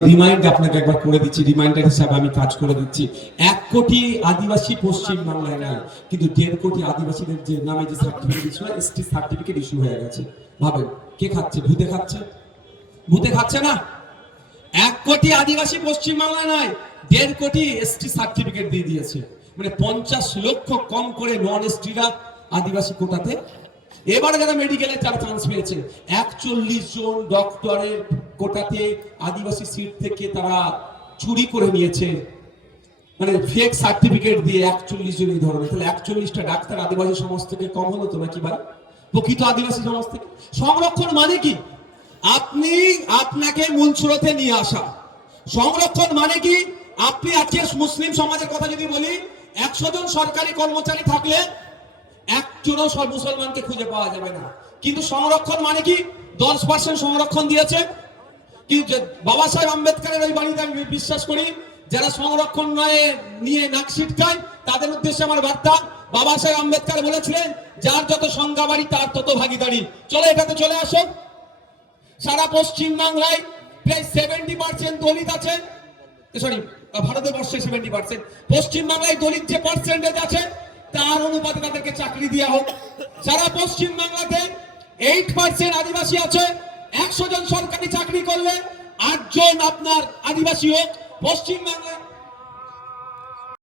Remind আপনাকে একবার করে দিচ্ছি, রিমাইন্ডার হিসাবে আমি কাজ করে দিচ্ছি। 1 কোটি আদিবাসী পশ্চিম বাংলায় নাই, কিন্তু 1.5 কোটি আদিবাসীদের যে নামে যে সার্টিফিকেট ইস্যু হয়, এসটি সার্টিফিকেট ইস্যু হয়ে গেছে। ভাবেন কে খাচ্ছে? ভূতে খাচ্ছে। ভূতে খাচ্ছে না। 1 কোটি আদিবাসী পশ্চিম বাংলায় নাই, 1.5 কোটি এসটি সার্টিফিকেট দিয়ে দিয়েছে। মানে 50 লক্ষ কম করে নন এসটিরা আদিবাসী কোটাতে। এবারে যারা মেডিকেলে যারা চান্স পেয়েছে, 41 জন ডক্টরের কোটাতে আদিবাসী সিট থেকে তারা চুরি করে নিয়েছে, মানে ফেক সার্টিফিকেট দিয়ে 41 জন এই ধরনের। তাহলে 41টা ডাক্তার আদিবাসী সমাজ থেকে কম হলো তো নাকি ভাই? প্রকৃত আদিবাসী সমাজ থেকে। সংরক্ষণ মানে কি? আপনাকে মূল স্রোতে নিয়ে আসা। সংরক্ষণ মানে কি? আপনি আজকে মুসলিম সমাজের কথা যদি বলি, 100 জন সরকারি কর্মচারী থাকলে একজনও সব মুসলমানকে খুঁজে পাওয়া যাবে না। কিন্তু সংরক্ষণ মানে কি? 10% সংরক্ষণ দিয়েছে। কিন্তু বাবা সাহেব আম্বেদকরের ওই বাণীতে আমি বিশ্বাস করি, যারা সংরক্ষণ নিয়ে নাক ছিটকায় তাদের উদ্দেশ্যে আমার বার্তা। বাবা সাহেব আম্বেদকর বলেছিলেন, যার যত সংখ্যা বাড়ি তার তত ভাগিদারি। চলো এটাতে চলে আসো। সারা পশ্চিম বাংলায় প্রায় 70% দলিত আছে, সরি ভারতবর্ষে 70%। পশ্চিম বাংলায় দলিত যে পার্সেন্টেজ আছে তার অনুপাতে তাদেরকে চাকরি দেওয়া হোক। সারা পশ্চিম বাংলাতে 8% আদিবাসী আছে। 100 জন সরকারি চাকরি করলে 8 জন আপনার আদিবাসী হোক। পশ্চিম বাংলায়